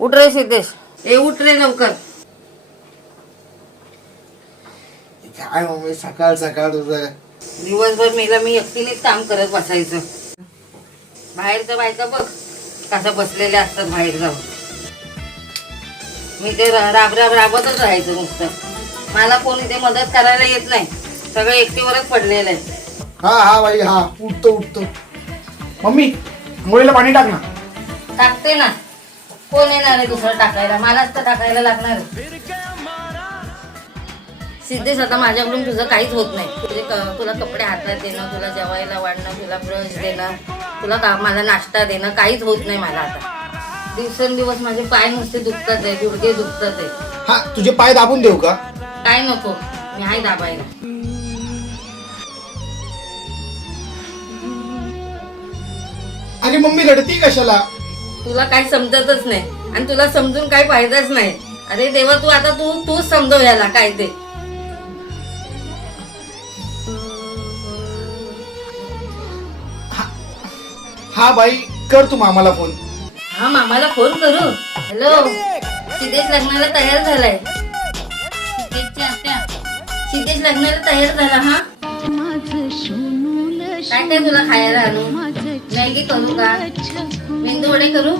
उठ रे सिद्धेश, ए उठ रे लवकर. काय मम्मी सकाळ सकाळ तुझं दिवसभर मेला मी एकटीनेच काम करत बसायचं. बाहेरच्या बायका बघ कसा बसलेल्या असतात बाहेर जाऊन. मी ते राबतच राहायचं नुसतं. मला कोणी ते मदत करायला येत नाही, सगळं एकटीवरच पडलेलं आहे. हा बाई हा उठतो. मम्मी मुलीला पाणी टाक ना. टाकते ना, कोण येणार आहे दुसरं टाकायला? मलाच तर टाकायला लागणार. सिद्धेश, आता माझ्याकडून तुझं काहीच होत नाही. तुला कपडे हातात देणं, तुला जेवायला वाढणं, तुला ब्रश देणं, तुला मला नाश्ता देणं काहीच होत नाही मला आता. दिवसेंदिवस माझे पाय नुसते दुखतात आहे, गुडघे दुखतात आहे. हा तुझे पाय दाबून देऊ का? काय नको, मी आहे दाबायला. आणि मम्मी रडती कशाला? तुला काही समजतच नाही आणि तुला समजून काही फायदाच नाही. अरे देवा, तू आता तूच समजव याला काय ते. हा बाई कर तू मामाला फोन. हा मामाला फोन करू. हॅलो, सिद्धेश लग्नाला तयार झालाय. सिद्धेश लग्नाला तयार झाला. हा काय काय तुला खायला आणू? मॅगी करू का? मेंदू वडे करू?